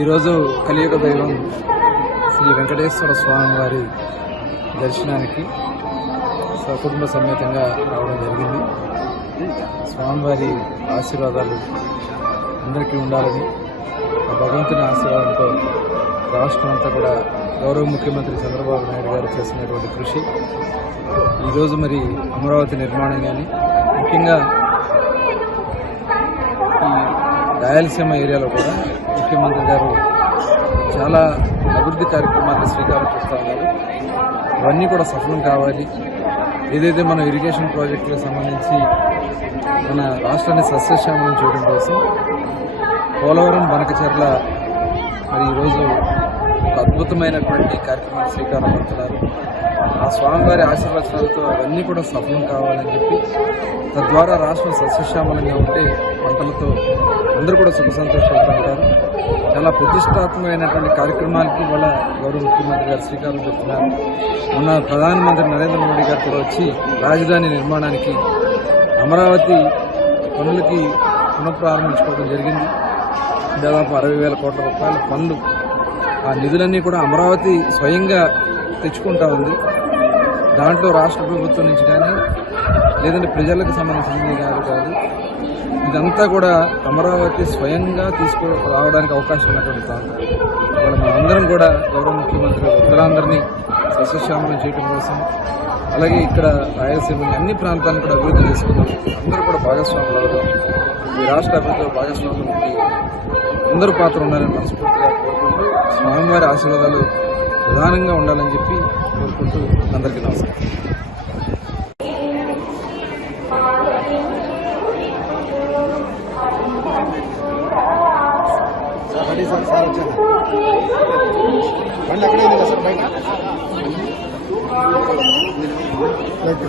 ఈరోజు కలియుగ దైవం శ్రీ వెంకటేశ్వర స్వామి వారి దర్శనానికి సకుటుంబ సమేతంగా రావడం జరిగింది. స్వామివారి ఆశీర్వాదాలు అందరికీ ఉండాలని ఆ భగవంతుని ఆశీర్వాదంతో రాష్ట్రం అంతా కూడా గౌరవ ముఖ్యమంత్రి చంద్రబాబు నాయుడు గారు చేసినటువంటి కృషి. ఈరోజు మరి అమరావతి నిర్మాణం కానీ ముఖ్యంగా ఈ రాయలసీమ ఏరియాలో కూడా ముఖ్యమంత్రి గారు చాలా అభివృద్ధి కార్యక్రమాలకు శ్రీకారం చుడుతూ ఉన్నారు. ఇవన్నీ కూడా సఫలం కావాలి. ఏదైతే మన ఇరిగేషన్ ప్రాజెక్టులకు సంబంధించి మన రాష్ట్రాన్ని సస్యశ్యామలం చేయడం కోసం పోలవరం బనకచర్ల మరి ఈరోజు ఒక అద్భుతమైనటువంటి కార్యక్రమాలు శ్రీకారం చుడుతున్నారు ఆ స్వామివారి ఆశీర్వచనాలతో అవన్నీ కూడా సఫలం కావాలని చెప్పి తద్వారా రాష్ట్రం సస్యశ్యామలంగా ఉంటే పంటలతో అందరూ కూడా సుఖ సంతోషాలతో ఉంటారు చాలా ప్రతిష్టాత్మకమైనటువంటి కార్యక్రమానికి వల్ల గౌరవ ముఖ్యమంత్రి గారు శ్రీకారం చెప్తున్నారు మొన్న ప్రధానమంత్రి నరేంద్ర మోడీ గారు కూడా వచ్చి రాజధాని నిర్మాణానికి అమరావతి పనులకి పునఃప్రారంభించుకోవడం జరిగింది. దాదాపు అరవై వేల కోట్ల రూపాయల పనులు ఆ నిధులన్నీ కూడా అమరావతి స్వయంగా తెచ్చుకుంటా ఉంది. దాంట్లో రాష్ట్ర ప్రభుత్వం నుంచి కానీ లేదంటే ప్రజలకు సంబంధించింది కాదు కాదు ఇదంతా కూడా అమరావతి స్వయంగా తీసుకు రావడానికి అవకాశం ఉన్నటువంటి ప్రాంతం. ఇవాళ మనందరం కూడా గౌరవ ముఖ్యమంత్రి ఉత్తరాంధ్రని సస్యశ్యామలం చేయడం కోసం అలాగే ఇక్కడ రాయలసీమని అన్ని ప్రాంతాలను కూడా అభివృద్ధి చేసుకున్నాం. అందరూ కూడా భాగస్వాములు అవుతాం ఈ రాష్ట్ర అభివృద్ధిలో భాగస్వాములు అందరూ పాత్ర ఉన్నారని మనస్ఫూర్తిగా కోరుకుంటూ స్వామివారి ఆశీర్వాదాలు ప్రధానంగా ఉండాలని చెప్పి కోరుకుంటూ అందరికీ నమస్కారం రెడీ సార్ సార్ వచ్చాను బండి అక్కడే ఉంది కదా సార్ బయట ఓకే.